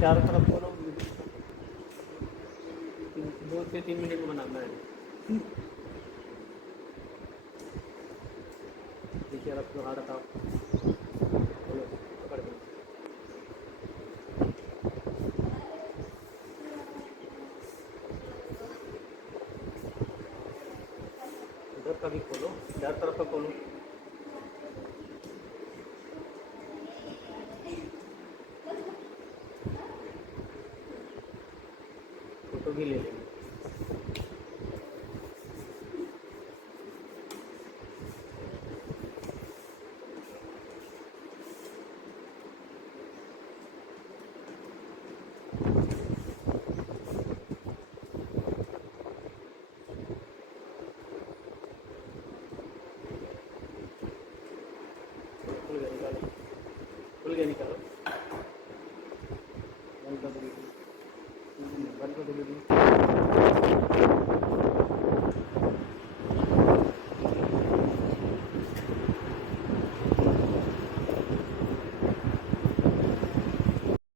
चारों तरफ खोलो, 2 से 3 मिनट में बनाना है। नीचे रख दो, हाथ हटाओ, खोलो, पकड़ दो। इधर का भी खोलो, चार तरफ का खोलो। फोटो भी ले लेंगे। खुल गया, निकालो, खुल गया, निकालो। बंद कर दो वीडियो, बंद कर दो वीडियो।